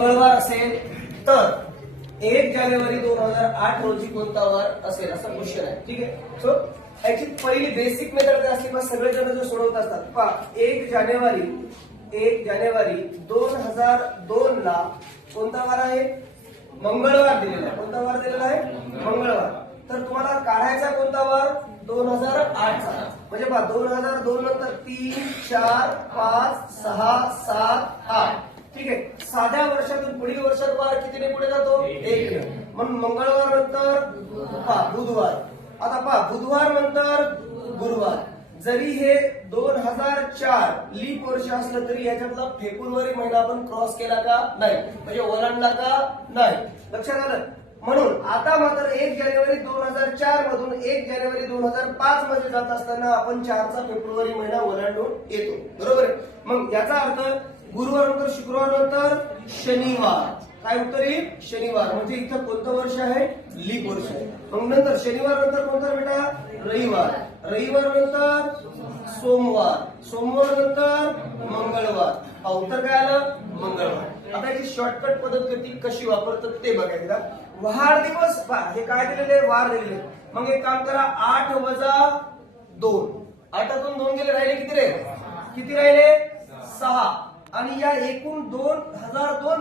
मंगळवार असेल तर 1 जानेवारी 2008 रोजी कोणता वार असेल असा क्वेश्चन आहे. ठीक आहे. सो याची पहिली बेसिक मेथड काय असते मग सगळे जण जो सोडवत असतात पहा 1 जानेवारी 2002 ला कोणता वार आहे? मंगळवार दिलेला आहे. कोणता वार दिलेला आहे? मंगळवार. तर तुम्हाला काढायचा कोणता वार? 2008 चा. म्हणजे पहा 2002 नंतर 3 4 5 6 7 8. ठीक आहे. साध्या वर्षातून पुढील वर्षात वार कितीने पुढे जातो? 1. म्हणून मंगळवार नंतर पहा बुधवार. आता पहा बुधवार नंतर गुरुवार. जरी हे 2004 लीप वर्ष असलं तरी याच्यातला फेब्रुवारी महिना आपण क्रॉस केला का? नाही. म्हणजे ओलांडला का? नाही. लक्षात आलं? म्हणून आता मात्र 1 जानेवारी 2004 मधून 1 जानेवारी 2005 मध्ये जात असताना आपण 4 चा फेब्रुवारी महिना ओलांडून येतो. बरोबर आहे. मग याचा अर्थ गुरुवार नंतर शुक्रवार नंतर शनिवार. काय उत्तर येईल? शनिवार. म्हणजे इथं कोणतं वर्ष आहे? लीप वर्ष आहे. मग नंतर शनिवार नंतर कोणता बेटा? रविवार. रविवार नंतर सोमवार. सोमवार नंतर मंगळवार. हा उत्तर काय आलं? मंगळवार. आता याची शॉर्टकट पद्धत कशी वापरतात ते बघायचं. वार दिवस हे काय दिलेले? वार दिलेले. मग एक काम करा 8 - 2. 8तून 2 गेले राहिले किती रे? किती राहिले? 6. आणि या एकूण 2002